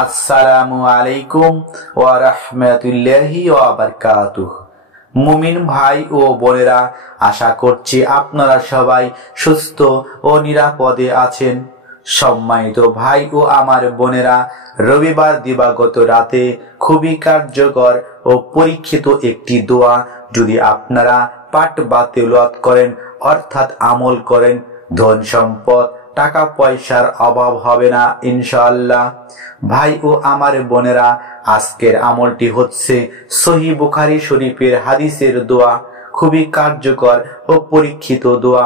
আসসালামু আলাইকুম ওয়া রাহমাতুল্লাহি ওয়া বারাকাতুহু। মুমিন ভাই ও বোনেরা, আশা করছি আপনারা সবাই সুস্থ ও নিরাপদে আছেন। সম্মানিত ভাই ও আমার বোনেরা, রবিবার দিবাগত রাতে খুবই কার্যকর ও পরীক্ষিত একটি দোয়া যদি আপনারা পাঠ বা তেলাওয়াত করেন, অর্থাৎ আমল করেন, ধন সম্পদ টাকা পয়সার অভাব হবে না ইনশাআল্লাহ। ভাই ও আমার বোনেরা, আজকের আমলটি হচ্ছে সহিহ বুখারী শরীফের হাদিসের দোয়া, খুবই কার্যকর ও পরীক্ষিত দোয়া।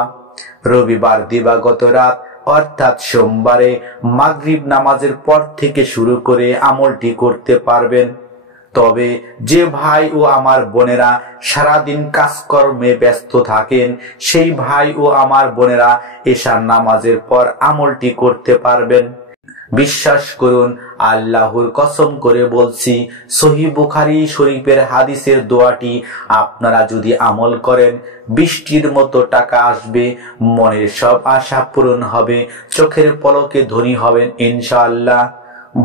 রবিবার দিবাগত রাত অর্থাৎ সোমবারে মাগরিব নামাজের পর থেকে শুরু করে আমলটি করতে পারবেন। তবে যে ভাই ও আমার বোনেরা সারাদিন কাজকর্মে ব্যস্ত থাকেন, সেই ভাই ও আমার বোনেরা এশার নামাজের পর আমলটি করতে পারবেন। বিশ্বাস করুন, আল্লাহর কসম করে বলছি, সহিহ বুখারী শরীফের হাদিসের দোয়াটি আপনারা যদি আমল করেন, বৃষ্টির মতো টাকা আসবে, মনের সব আশা পূরণ হবে, চোখের পলকে ধনী হবেন ইনশাআল্লাহ।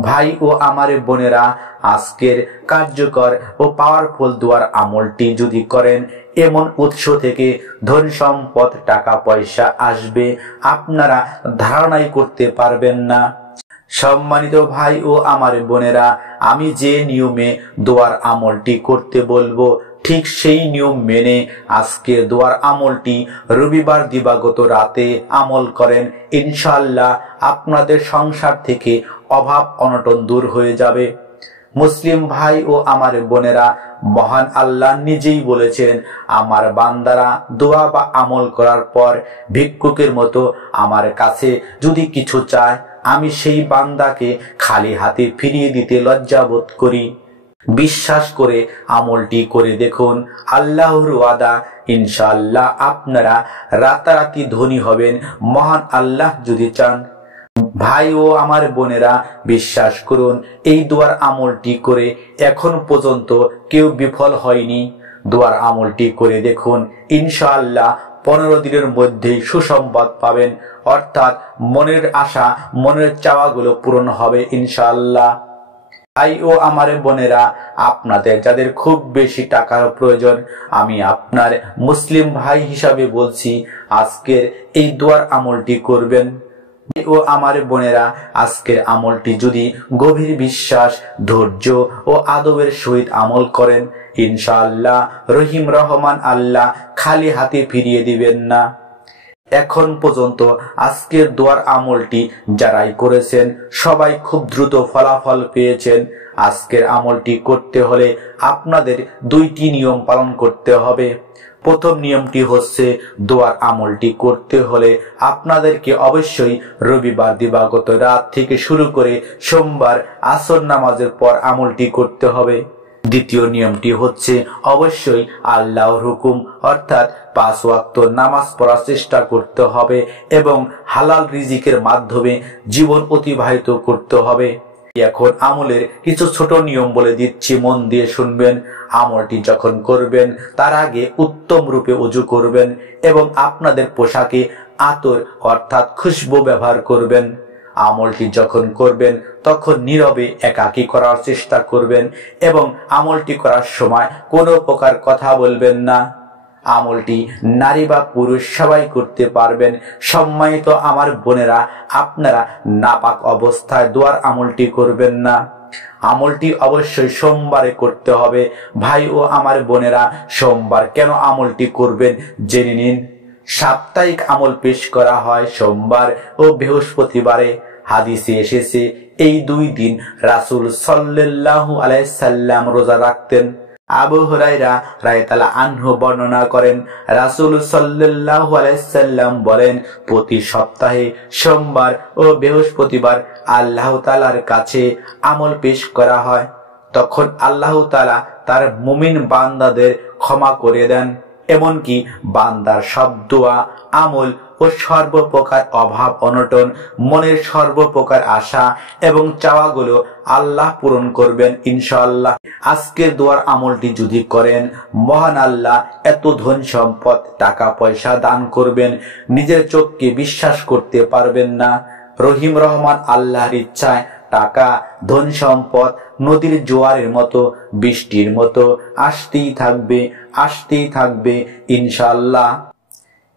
ভাই ও আমার বোনেরা, আজকের কার্যকর ও পাওয়ারফুল দোয়ার আমলটি যদি করেন, এমন উৎস থেকে ধন সম্পদ টাকা পয়সা আসবে আপনারা ধারণাই করতে পারবেন না। সম্মানিত ভাই ও আমার বোনেরা, আমি যে নিয়মে দোয়ার আমলটি করতে বলবো, ঠিক সেই নিয়ম মেনে আজকে দোয়ার আমলটি রবিবার দিবাগত রাতে আমল করেন, ইনশাআল্লাহ আপনাদের সংসার থেকে অভাব অনটন দূর হয়ে যাবে। মুসলিম ভাই ও আমার বোনেরা, মহান আল্লাহ নিজেই বলেছেন, আমার বান্দারা দোয়া বা আমল করার পর ভিক্ষুকের মতো আমার কাছে যদি কিছু চায়, আমি সেই বান্দাকে খালি হাতে ফিরিয়ে দিতে লজ্জাবোধ করি। বিশ্বাস করে আমলটি করে দেখুন, আল্লাহর ওয়াদা, ইনশাআল্লাহ আপনারা রাতারাতি ধনী হবেন, মহান আল্লাহ যদি চান। ভাই ও আমার বোনেরা, বিশ্বাস করুন, এই দোয়ার আমলটি করে এখন পর্যন্ত কেউ বিফল হয়নি। দোয়ার আমলটি করে দেখুন, ইনশাআল্লাহ 15 দিনের মধ্যেই সুসংবাদ পাবেন, অর্থাৎ মনের আশা মনের চাওয়াগুলো পূরণ হবে ইনশাআল্লাহ। ভাই ও আমার বোনেরা, আপনাদের যাদের খুব বেশি টাকার প্রয়োজন, আমি আপনার মুসলিম ভাই হিসাবে বলছি, আজকের এই দোয়ার আমলটি করবেন। ও আমার বোনেরা, আজকের আমলটি যদি গভীর বিশ্বাস, ধৈর্য ও আদবের সহিত আমল করেন, ইনশাআল্লাহ রহিম রহমান আল্লাহ খালি হাতে ফিরিয়ে দিবেন না। এখন পর্যন্ত আজকের দোয়ার আমলটি যারাই করেছেন, সবাই খুব দ্রুত ফলাফল পেয়েছেন। আজকের আমলটি করতে হলে আপনাদের 2টি নিয়ম পালন করতে হবে। প্রথম নিয়মটি হচ্ছে, দোয়ার আমলটি করতে হলে আপনাদেরকে অবশ্যই রবিবার দিবাগত রাত থেকে শুরু করে সোমবার আসর নামাজের পর আমলটি করতে হবে। দ্বিতীয় নিয়মটি হচ্ছে, অবশ্যই আল্লাহর হুকুম অর্থাৎ 5 ওয়াক্ত নামাজ পড়ার চেষ্টা করতে হবে এবং হালাল রিজিকের মাধ্যমে জীবন অতিবাহিত করতে হবে। এখন আমলের কিছু ছোট নিয়ম বলে দিচ্ছি, মন দিয়ে শুনবেন। আমলটি যখন করবেন, তার আগে উত্তম রূপে ওযু করবেন এবং আপনাদের পোশাকে আতর অর্থাৎ খুশবু ব্যবহার করবেন। আমলটি যখন করবেন, তখন নীরবে একাকী করার চেষ্টা করবেন এবং আমলটি করার সময় কোনো প্রকার কথা বলবেন না। আমলটি নারী বা পুরুষ সবাই করতে পারবেন। সম্মানিত আমার বোনেরা, আপনারা নাপাক অবস্থায় দোয়ার আমলটি করবেন না। আমলটি অবশ্যই সোমবারে করতে হবে। ভাই ও আমার বোনেরা, সোমবার কেন আমলটি করবেন জেনে নিন। সাপ্তাহিক আমল পেশ করা হয় সোমবার ও বৃহস্পতিবারে। হাদিসে এসেছে, এই 2 দিন রাসূল সাল্লাল্লাহু আলাইহি সাল্লাম রোজা রাখতেন। আবু হুরায়রা রাদিয়াল্লাহু আনহু বর্ণনা করেন, রাসূল সাল্লাল্লাহু আলাইহি সাল্লাম বলেন, প্রতি সপ্তাহে সোমবার ও বৃহস্পতিবার আল্লাহ তাআলার কাছে আমল পেশ করা হয়। তখন আল্লাহ তাআলা তার মুমিন বান্দাদের ক্ষমা করে দেন। এমনকি বান্দার সব দোয়া, আমল ও সর্বপ্রকার অভাব অনটন, মনের সর্বপ্রকার আশা এবং চাওয়াগুলো আল্লাহ পূরণ করবেন ইনশাআল্লাহ। আজকের দোয়ার আমলটি যদি করেন, মহান আল্লাহ এত ধন সম্পদ টাকা পয়সা দান করবেন, নিজের চোখকে বিশ্বাস করতে পারবেন না। রহিম রহমান আল্লাহর ইচ্ছায় টাকা ধন সম্পদ নদীর জোয়ারের মতো বৃষ্টির মতো আসতেই থাকবে ইনশাআল্লাহ।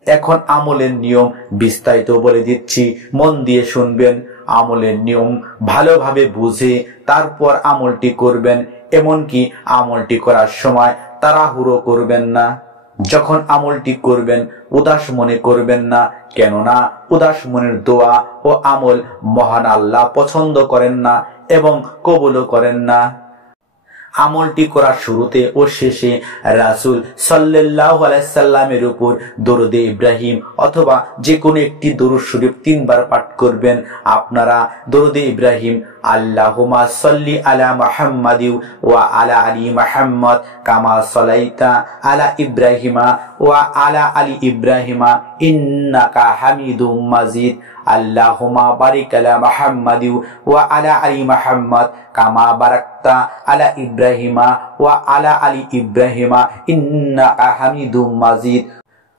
এখন আমলের নিয়ম বিস্তারিত বলে দিচ্ছি, মন দিয়ে শুনবেন। আমলের নিয়ম ভালোভাবে বুঝে তারপর আমলটি করবেন। এমনকি আমলটি করার সময় তাড়াহুড়ো করবেন না। যখন আমলটি করবেন উদাস মনে করবেন না, কেননা উদাস মনের দোয়া ও আমল মহান আল্লাহ পছন্দ করেন না এবং কবুলও করেন না। আমলটি করার শুরুতে ও শেষে রাসূল সাল্লাল্লাহু আলাইহি সাল্লামের উপর দরুদ ইব্রাহিম অথবা যে কোনো একটি দরুদ শরীফ 3 বার পাঠ করবেন। আপনারা দরুদ ইব্রাহিম আল্লাহুম্মা সাল্লি আলা মুহাম্মাদি ওয়া আলা আলি মুহাম্মদ কামা সাল্লাইতা আলা ইব্রাহিমা ওয়া আলা আলি ইব্রাহিমা ইন্নাকা হামিদুম মাজিদ। আল্লাহুম্মা বারিক আলা মুহাম্মাদি ওয়া আলা আলি মুহাম্মদ কামা বারাকতা আলা ইব্রাহিমা ওয়া আলা আলি ইব্রাহিমা ইন্নাকা হামিদুম মাজিদ।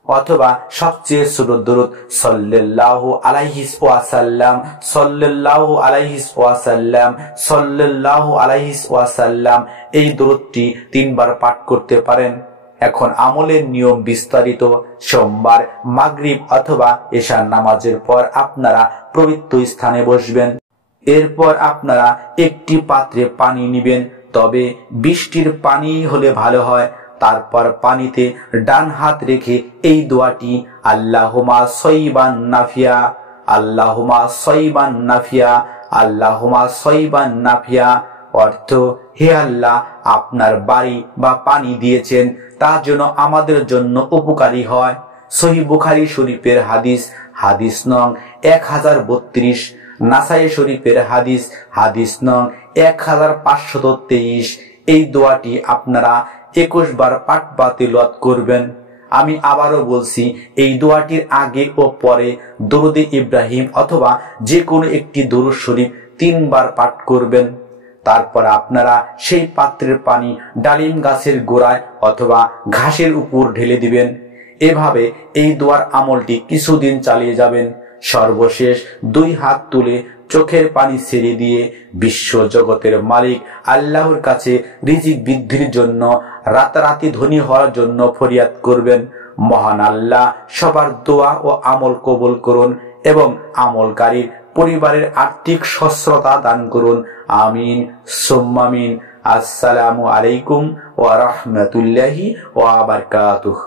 অথবা সবচেয়ে ছোট দরুদ সাল্লাল্লাহু আলাইহি ওয়াসাল্লাম সাল্লাল্লাহু আলাইহি ওয়াসাল্লাম সাল্লাল্লাহু আলাইহি ওয়াসাল্লাম, এই দরুদটি 3 বার পাঠ করতে পারেন। এখন আমলের নিয়ম বিস্তারিত। সোমবার মাগরিব অথবা এশার নামাজের পর আপনারা পবিত্র স্থানে বসবেন। এরপর আপনারা একটি পাত্রে পানি নেবেন, তবে বৃষ্টির পানি হলে ভালো হয়। তারপর পানিতে ডান হাত রেখে এই দোয়াটি আল্লাহুম্মা সয়িবান নাফিয়া, আল্লাহুম্মা সয়িবান নাফিয়া, আল্লাহুম্মা সয়িবান নাফিয়া। অর্থ, হে আল্লাহ, আপনার বাড়ি বা পানি দিয়েছেন তা যেন আমাদের জন্য উপকারী হয়। সহিহ বুখারী শরীফের হাদিস নং 1032, নাসাই শরীফের হাদিস নং 1523। এই দোয়াটি আপনারা 21 বার পাঠ বা তিলাওয়াত করবেন। আমি আবারও বলছি, এই দোয়াটির আগে ও পরে দরুদ ইব্রাহিম অথবা যে কোনো একটি দরুদ শরীফ 3 বার পাঠ করবেন। তারপর আপনারা সেই পাত্রের পানি ডালিম গাছের গোড়ায় অথবা ঘাসের উপর ঢেলে দিবেন। এভাবে এই দোয়ার আমলটি কিছুদিন চালিয়ে যাবেন। সর্বশেষ 2 হাত তুলে চোখের পানি ছেড়ে দিয়ে বিশ্ব জগতের মালিক আল্লাহর কাছে রিজিক বৃদ্ধির জন্য, রাতারাতি ধনী হওয়ার জন্য ফরিয়াদ করবেন। মহান আল্লাহ সবার দোয়া ও আমল কবুল করুন এবং আমলকারীর পরিবারের আর্থিক সচ্ছলতা দান করুন। আমিন সুম্মা আমিন। আসসালামু আলাইকুম ওয়া রাহমাতুল্লাহি ওয়া বারাকাতুহু।